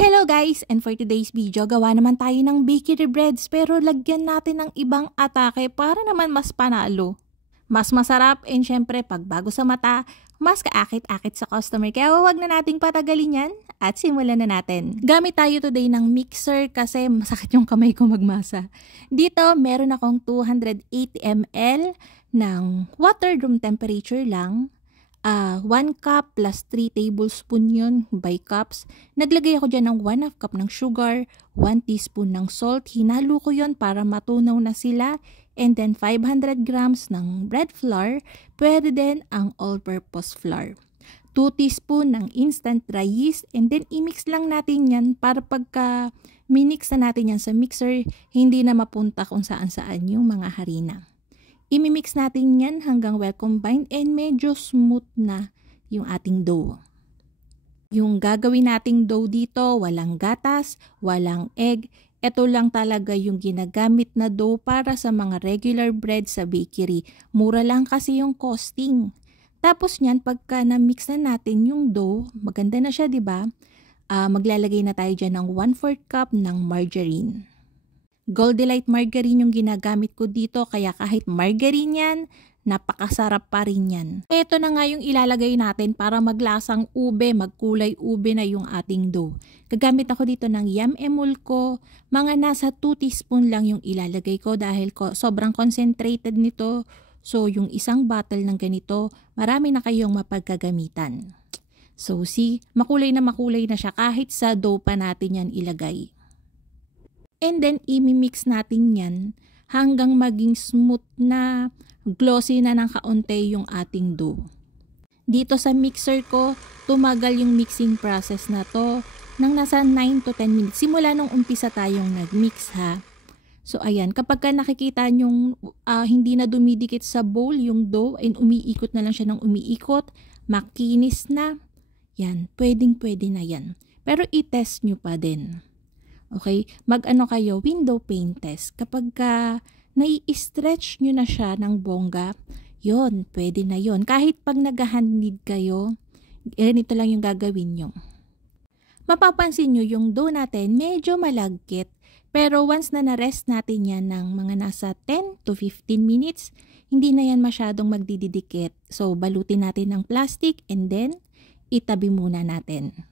Hello guys! And for today's video, gawa naman tayo ng bakery breads pero lagyan natin ng ibang atake para naman mas panalo. Mas masarap and syempre pag bago sa mata, mas kaakit-akit sa customer. Kaya wag na nating patagalin yan at simulan na natin. Gamit tayo today ng mixer kasi masakit yung kamay ko magmasa. Dito meron akong 280 ml ng water room temperature lang. 1 cup plus 3 tablespoon yun by cups. Naglagay ako dyan ng 1/2 cup ng sugar, 1 teaspoon ng salt. Hinalo ko yun para matunaw na sila. And then 500 grams ng bread flour. Pwede din ang all-purpose flour. 2 teaspoon ng instant dry yeast. And then i-mix lang natin yan para pagka minix na natin yan sa mixer, hindi na mapunta kung saan-saan yung mga harina. Imimix natin yan hanggang well combined and medyo smooth na yung ating dough. Yung gagawin nating dough dito, walang gatas, walang egg. Ito lang talaga yung ginagamit na dough para sa mga regular bread sa bakery. Mura lang kasi yung costing. Tapos nyan, pagka na-mix na natin yung dough, maganda na siya, diba? Maglalagay na tayo dyan ng 1/4 cup ng margarine. Goldilite margarine yung ginagamit ko dito, kaya kahit margarine yan, napakasarap pa rin yan. Ito na nga yung ilalagay natin para maglasang ube, magkulay ube na yung ating dough. Gagamit ako dito ng yam emulko, mga nasa 2 teaspoon lang yung ilalagay ko dahil sobrang concentrated nito. So yung isang bottle ng ganito, marami na kayong mapagkagamitan. So see, makulay na siya kahit sa dough pa natin yan ilagay. And then, imimix natin yan hanggang maging smooth na, glossy na ng kaunti yung ating dough. Dito sa mixer ko, tumagal yung mixing process na to ng nasa 9 to 10 minutes. Simula nung umpisa tayong nag-mix ha. So ayan, kapag ka nakikita nyong hindi na dumidikit sa bowl yung dough and umiikot na lang siya ng umiikot, makinis na, yan, pwedeng-pwede na yan. Pero i-test nyo pa din. Okay, mag-ano kayo, window pane test. Kapag nai-stretch nyo na siya ng bongga, yon, pwede na yon. Kahit pag nag-handmade kayo, ganito lang yung gagawin nyo. Mapapansin nyo yung dough natin medyo malagkit. Pero once na na-rest natin yan ng mga nasa 10 to 15 minutes, hindi na yan masyadong magdididikit. So balutin natin ng plastic and then itabi muna natin.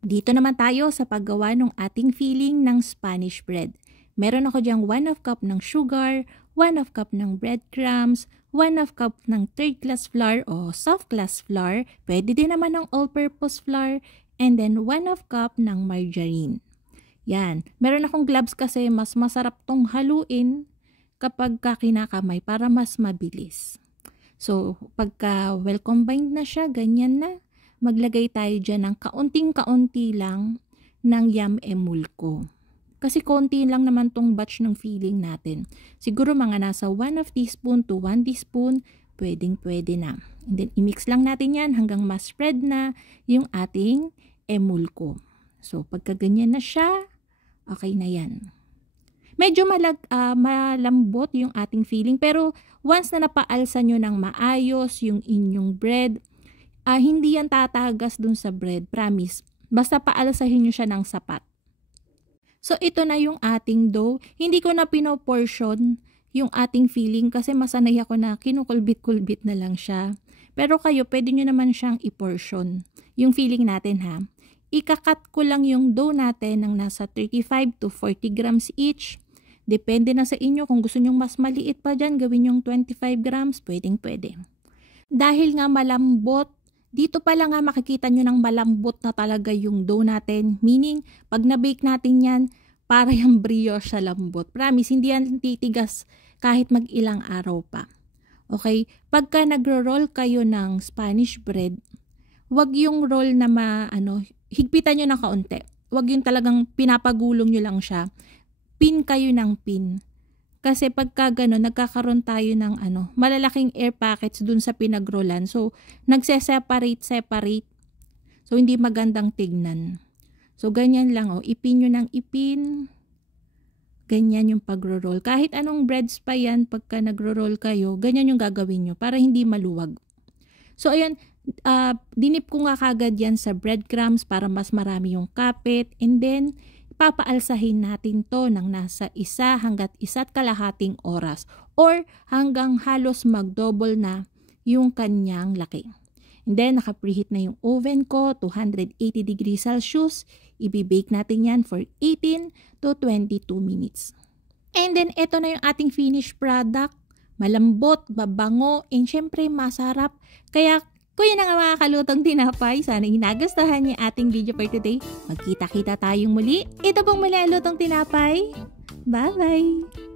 Dito naman tayo sa paggawa ng ating filling ng Spanish bread. Meron ako diyang 1/2 cup ng sugar, 1/2 cup ng breadcrumbs, 1/2 cup ng third class flour o soft class flour, pwede din naman ng all-purpose flour, and then 1/2 cup ng margarine. Yan. Meron akong gloves kasi mas masarap tong haluin kapag kinakamay para mas mabilis. So, pagka well combined na siya, ganyan na. Maglagay tayo dyan ng kaunting-kaunti lang ng yam emulko. Kasi konti lang naman tong batch ng filling natin. Siguro mga nasa 1/2 teaspoon to 1 teaspoon, pwedeng-pwede na. And then, i-mix lang natin yan hanggang ma-spread na yung ating emulko. So, pagka ganyan na siya, okay na yan. Medyo malambot yung ating filling, pero once na napaalsa nyo ng maayos yung inyong bread, hindi yan tatagas dun sa bread, promise. Basta paalasahin nyo siya ng sapat. So, ito na yung ating dough. Hindi ko na pinoportion yung ating filling kasi masanay ako na kinukulbit-kulbit na lang siya. Pero kayo, pwede nyo naman siyang i-portion. Yung filling natin ha. Ikakat ko lang yung dough natin ng nasa 35 to 40 grams each. Depende na sa inyo. Kung gusto nyong mas maliit pa dyan, gawin yung 25 grams, pwedeng-pwede. Dahil nga malambot, dito pa lang nga makikita nyo ng malambot na talaga yung dough natin. Meaning, pag na-bake natin yan, para yung brioche sa lambot. Promise, hindi yan titigas kahit mag-ilang araw pa. Okay? Pagka nagro-roll kayo ng Spanish bread, wag yung roll na higpitan nyo ng kaunti. Wag yung talagang pinapagulong nyo lang siya. Pin kayo ng pin. Kasi pagka gano'n, nagkakaroon tayo ng malalaking air packets dun sa pinagrollan. So, nagse-separate. So, hindi magandang tignan. So, ganyan lang. Ipin nyo ng ipin. Ganyan yung pagro-roll. Kahit anong breads pa yan, pagka nagro-roll kayo, ganyan yung gagawin nyo para hindi maluwag. So, ayan, Dinip ko nga kagad yan sa breadcrumbs para mas marami yung kapit. And then, papaalsahin natin to ng nasa 1 hanggat 1.5 oras or hanggang halos mag-double na yung kanyang laki. And then, naka-preheat na yung oven ko, 280 degrees Celsius. Ibi-bake natin yan for 18 to 22 minutes. And then, ito na yung ating finished product. Malambot, mabango, and syempre masarap. Kaya, kung yan ang mga kalutong tinapay, sana nagustuhan niyo ating video for today. Magkita-kita tayong muli. Ito pong muli ang lutong tinapay. Bye-bye!